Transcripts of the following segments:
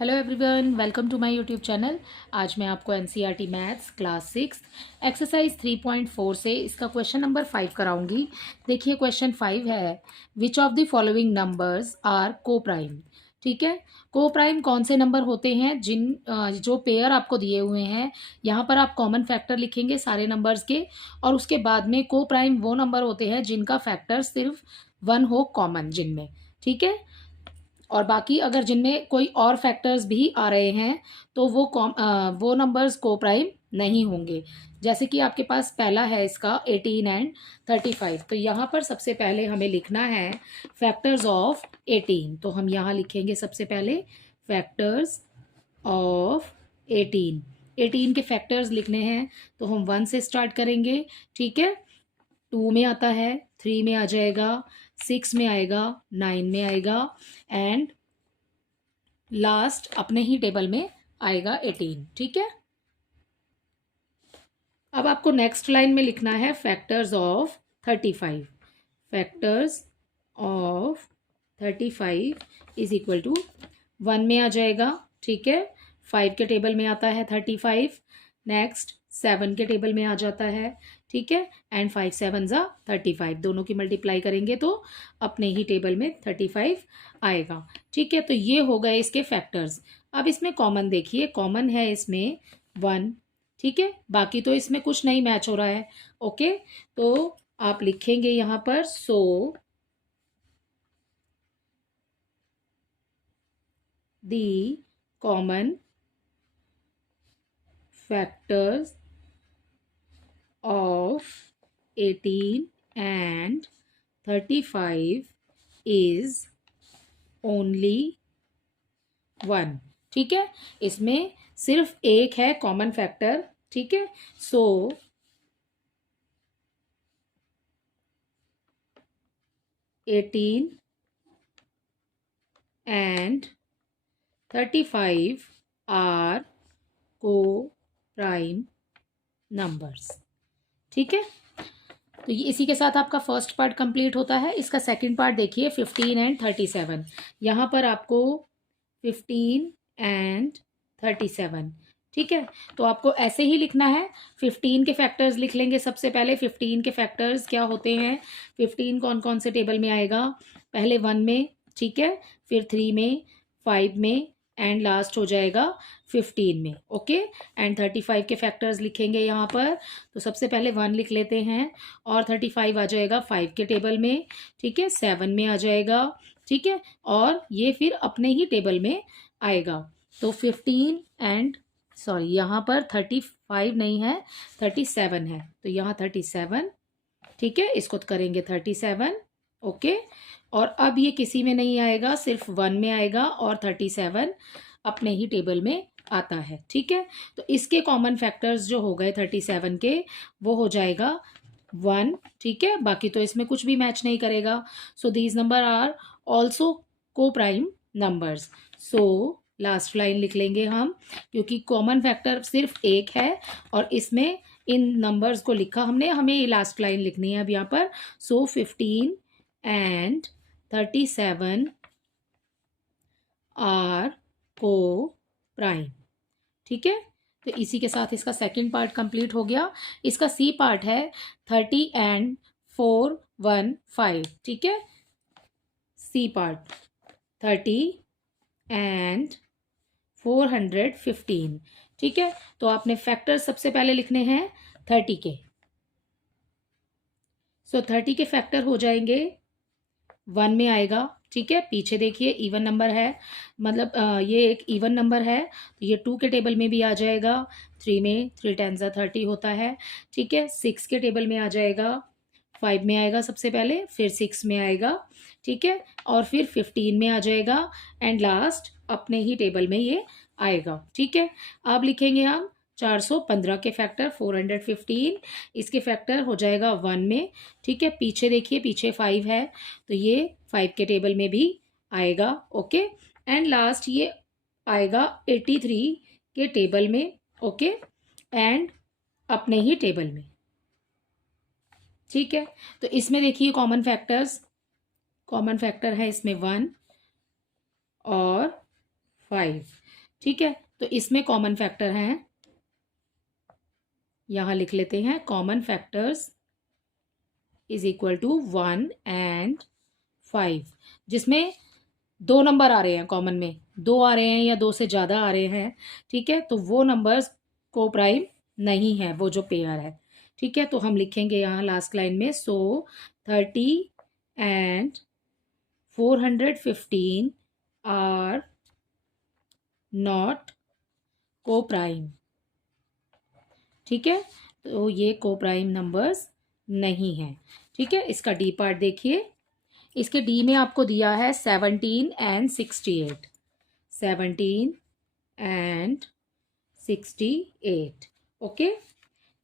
Hello everyone, welcome to my YouTube channel. आज मैं आपको एनसीईआरटी मैथ्स क्लास 6 एक्सरसाइज 3.4 से इसका क्वेश्चन नंबर 5 कराऊंगी। देखिए क्वेश्चन 5 है, which of the following numbers are coprime. ठीक है, को प्राइम कौन से नंबर होते हैं जो पेयर आपको दिए हुए हैं। यहाँ पर आप कॉमन फैक्टर लिखेंगे सारे नंबर्स के, और उसके बाद में को प्राइम वो नंबर होते हैं जिनका फैक्टर सिर्फ 1 हो कॉमन जिनमें। ठीक है, और बाकी अगर जिनमें कोई और फैक्टर्स भी आ रहे हैं तो वो नंबर्स को प्राइम नहीं होंगे। जैसे कि आपके पास पहला है इसका 18 एंड 35, तो यहाँ पर सबसे पहले हमें लिखना है फैक्टर्स ऑफ 18। तो हम यहाँ लिखेंगे सबसे पहले फैक्टर्स ऑफ 18। 18 के फैक्टर्स लिखने हैं तो हम 1 से स्टार्ट करेंगे। ठीक है, 2 में आता है, 3 में आ जाएगा, 6 में आएगा, 9 में आएगा, एंड लास्ट अपने ही टेबल में आएगा 18। ठीक है, अब आपको नेक्स्ट लाइन में लिखना है factors of 35। Factors of 35 is equal to 1 में आ जाएगा। ठीक है, 5 के टेबल में आता है 35, नेक्स्ट 7 के टेबल में आ जाता है। ठीक है, एंड 5 7 ज़ा 35, दोनों की मल्टीप्लाई करेंगे तो अपने ही टेबल में 35 आएगा। ठीक है, तो ये हो गए इसके फैक्टर्स। अब इसमें कॉमन देखिए, कॉमन है इसमें 1। ठीक है, बाकी तो इसमें कुछ नहीं मैच हो रहा है। ओके, तो आप लिखेंगे यहाँ पर the common factors of 18 and 35 is only 1। ठीक है, इसमें सिर्फ एक है कॉमन फैक्टर। ठीक है, सो 18 and 35 are को प्राइम नंबर्स। ठीक है, तो ये इसी के साथ आपका फर्स्ट पार्ट कंप्लीट होता है। इसका सेकंड पार्ट देखिए 15 एंड 37। यहाँ पर आपको 15 एंड 37। ठीक है, तो आपको ऐसे ही लिखना है। 15 के फैक्टर्स लिख लेंगे सबसे पहले। 15 के फैक्टर्स क्या होते हैं, 15 कौन कौन से टेबल में आएगा, पहले 1 में, ठीक है, फिर 3 में, 5 में, एंड लास्ट हो जाएगा 15 में। ओके, एंड 35 के फैक्टर्स लिखेंगे यहाँ पर। तो सबसे पहले 1 लिख लेते हैं, और 35 आ जाएगा 5 के टेबल में। ठीक है, 7 में आ जाएगा। ठीक है, और ये फिर अपने ही टेबल में आएगा। तो 15 एंड सॉरी, यहाँ पर 35 नहीं है, 37 है, तो यहाँ 37। ठीक है, इसको करेंगे 37। ओके, और अब ये किसी में नहीं आएगा, सिर्फ 1 में आएगा, और 37 अपने ही टेबल में आता है। ठीक है, तो इसके कॉमन फैक्टर्स जो हो गए 37 के, वो हो जाएगा 1। ठीक है, बाकी तो इसमें कुछ भी मैच नहीं करेगा। So these number are also coprime numbers. So last line लिख लेंगे हम, क्योंकि कॉमन फैक्टर सिर्फ एक है और इसमें इन नंबर्स को लिखा हमने, हमें ये लास्ट लाइन लिखनी है अब यहाँ पर। सो 15 एंड 37 आर को प्राइम। ठीक है, तो इसी के साथ इसका सेकंड पार्ट कंप्लीट हो गया। इसका सी पार्ट है 30 एंड 415। ठीक है, सी पार्ट 30 एंड 415। ठीक है, तो आपने फैक्टर सबसे पहले लिखने हैं 30 के। सो 30 के फैक्टर हो जाएंगे, 1 में आएगा। ठीक है, पीछे देखिए इवन नंबर है, मतलब ये एक इवन नंबर है, तो ये 2 के टेबल में भी आ जाएगा। 3 में, 3 10 30 होता है। ठीक है, 6 के टेबल में आ जाएगा, 5 में आएगा सबसे पहले, फिर 6 में आएगा। ठीक है, और फिर 15 में आ जाएगा, एंड लास्ट अपने ही टेबल में ये आएगा। ठीक है, अब लिखेंगे हम 415 के फैक्टर 415। इसके फैक्टर हो जाएगा 1 में। ठीक है, पीछे देखिए, पीछे 5 है, तो ये 5 के टेबल में भी आएगा। ओके, एंड लास्ट ये आएगा 83 के टेबल में। ओके, एंड अपने ही टेबल में। ठीक है, तो इसमें देखिए कॉमन फैक्टर्स, कॉमन फैक्टर है इसमें 1 और 5। ठीक है, तो इसमें कॉमन फैक्टर हैं, यहाँ लिख लेते हैं, common factors is equal to 1 and 5, जिसमें दो नंबर आ रहे हैं कॉमन में, दो आ रहे हैं या दो से ज़्यादा आ रहे हैं। ठीक है, तो वो नंबर्स को प्राइम नहीं है, वो जो पेयर है। ठीक है, तो हम लिखेंगे यहाँ लास्ट लाइन में, सो 30 एंड 415 आर नॉट को प्राइम। ठीक है, तो ये को प्राइम नंबर्स नहीं हैं। ठीक है, इसका डी पार्ट देखिए, इसके डी में आपको दिया है 17 एंड 68, 17 एंड 68। ओके,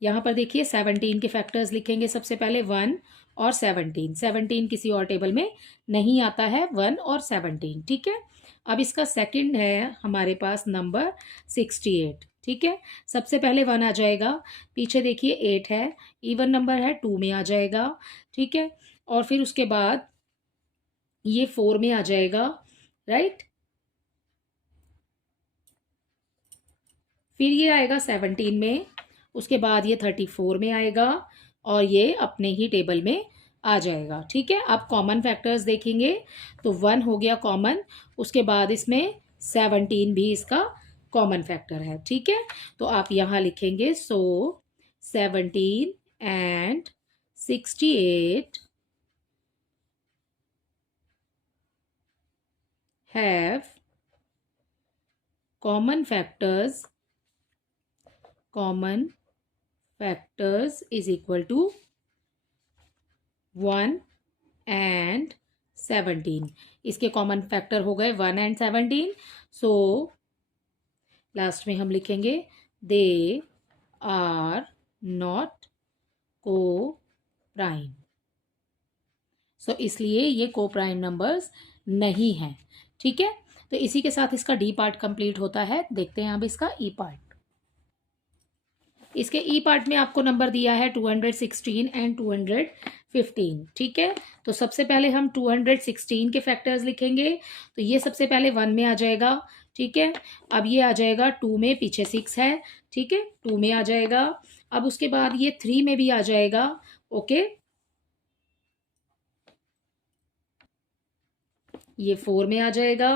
यहाँ पर देखिए 17 के फैक्टर्स लिखेंगे सबसे पहले, 1 और 17। 17 किसी और टेबल में नहीं आता है, 1 और 17। ठीक है, अब इसका सेकंड है हमारे पास नंबर 68। ठीक है, सबसे पहले 1 आ जाएगा, पीछे देखिए 8 है, इवन नंबर है, 2 में आ जाएगा। ठीक है, और फिर उसके बाद ये 4 में आ जाएगा, राइट। फिर ये आएगा 17 में, उसके बाद ये 34 में आएगा, और ये अपने ही टेबल में आ जाएगा। ठीक है, अब कॉमन फैक्टर्स देखेंगे तो 1 हो गया कॉमन, उसके बाद इसमें 17 भी इसका कॉमन फैक्टर है। ठीक है, तो आप यहाँ लिखेंगे, सो 17 and 68 have common factors is equal to 1 and 17। इसके कॉमन फैक्टर हो गए 1 एंड 17। सो लास्ट में हम लिखेंगे, दे आर नॉट को प्राइम। सो इसलिए ये को प्राइम नंबर्स नहीं हैं। ठीक है, तो इसी के साथ इसका डी पार्ट कंप्लीट होता है। देखते हैं अब इसका ई पार्ट। इसके ई पार्ट में आपको नंबर दिया है 216 एंड 215। ठीक है, तो सबसे पहले हम 216 के फैक्टर्स लिखेंगे, तो ये सबसे पहले 1 में आ जाएगा। ठीक है, अब ये आ जाएगा 2 में, पीछे 6 है। ठीक है, 2 में आ जाएगा। अब उसके बाद ये 3 में भी आ जाएगा। ओके, ये 4 में आ जाएगा,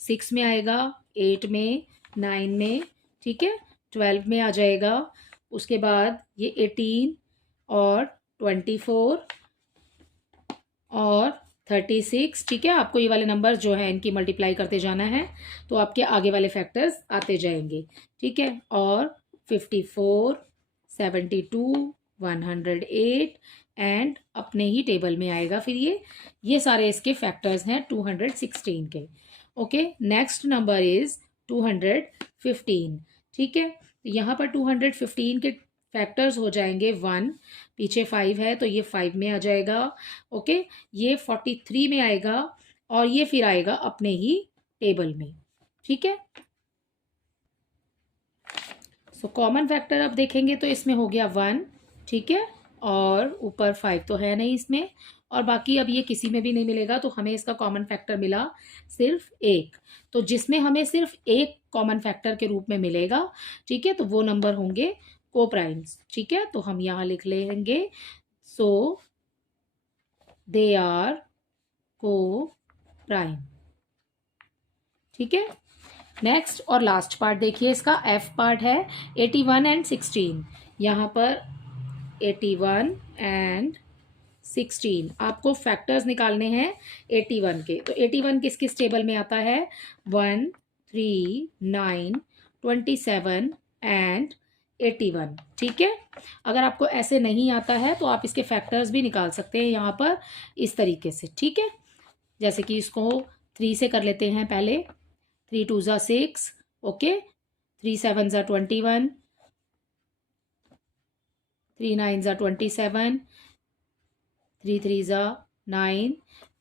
6 में आएगा, 8 में, 9 में। ठीक है, 12 में आ जाएगा। उसके बाद ये 18 और 24 और 36। ठीक है, आपको ये वाले नंबर जो है इनकी मल्टीप्लाई करते जाना है, तो आपके आगे वाले फैक्टर्स आते जाएंगे। ठीक है, और 54, 72, 108 एंड अपने ही टेबल में आएगा फिर ये सारे इसके फैक्टर्स हैं 216 के। Okay, next number is 215। ठीक है, तो यहाँ पर 215 के फैक्टर्स हो जाएंगे 1, पीछे 5 है तो ये 5 में आ जाएगा। ओके, ये 43 में आएगा, और ये फिर आएगा अपने ही टेबल में। ठीक है, सो कॉमन फैक्टर अब देखेंगे तो इसमें हो गया 1। ठीक है, और ऊपर 5 तो है नहीं इसमें, और बाकी अब ये किसी में भी नहीं मिलेगा, तो हमें इसका कॉमन फैक्टर मिला सिर्फ 1। तो जिसमें हमें सिर्फ 1 कॉमन फैक्टर के रूप में मिलेगा, ठीक है, तो वो नंबर होंगे को प्राइम्स। ठीक है, तो हम यहाँ लिख लेंगे, सो दे आर को प्राइम। ठीक है, नेक्स्ट और लास्ट पार्ट देखिए, इसका एफ पार्ट है 81 एंड 16। यहाँ पर 81 एंड 16 आपको फैक्टर्स निकालने हैं 81 के। तो 81 किस किस टेबल में आता है, 1, 3, 9, 27 एंड 81। ठीक है, अगर आपको ऐसे नहीं आता है तो आप इसके फैक्टर्स भी निकाल सकते हैं यहाँ पर इस तरीके से। ठीक है, जैसे कि इसको 3 से कर लेते हैं पहले, 3 2 ज़ा 6, ओके, 3 7 ज़ा 21, 3 9 ज़ा 27, 3 3 ज़ा 9,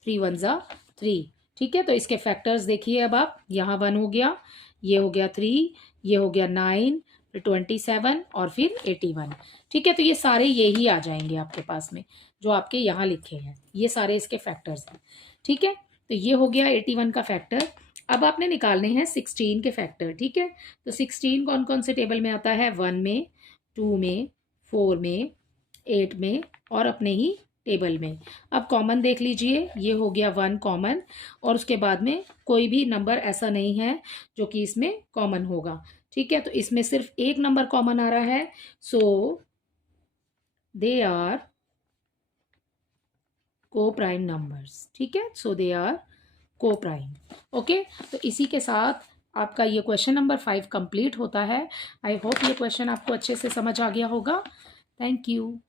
3 1 ज़ा 3। ठीक है, तो इसके फैक्टर्स देखिए, अब आप यहाँ 1 हो गया, ये हो गया 3, ये हो गया 9, फिर 27 और फिर 81। ठीक है, तो ये सारे यही आ जाएंगे आपके पास में, जो आपके यहाँ लिखे हैं, ये सारे इसके फैक्टर्स हैं। ठीक है, तो ये हो गया 81 का फैक्टर। अब आपने निकालने हैं 16 के फैक्टर, ठीक है। तो 16 कौन कौन से टेबल में आता है, 1 में, 2 में, 4 में, 8 में और अपने ही टेबल में। अब कॉमन देख लीजिए, ये हो गया 1 कॉमन, और उसके बाद में कोई भी नंबर ऐसा नहीं है जो कि इसमें कॉमन होगा, ठीक है। तो इसमें सिर्फ एक नंबर कॉमन आ रहा है, सो they are coprime numbers, ठीक है। सो दे आर को प्राइम, ओके। तो इसी के साथ आपका ये क्वेश्चन नंबर 5 कंप्लीट होता है। आई होप ये क्वेश्चन आपको अच्छे से समझ आ गया होगा। Thank you.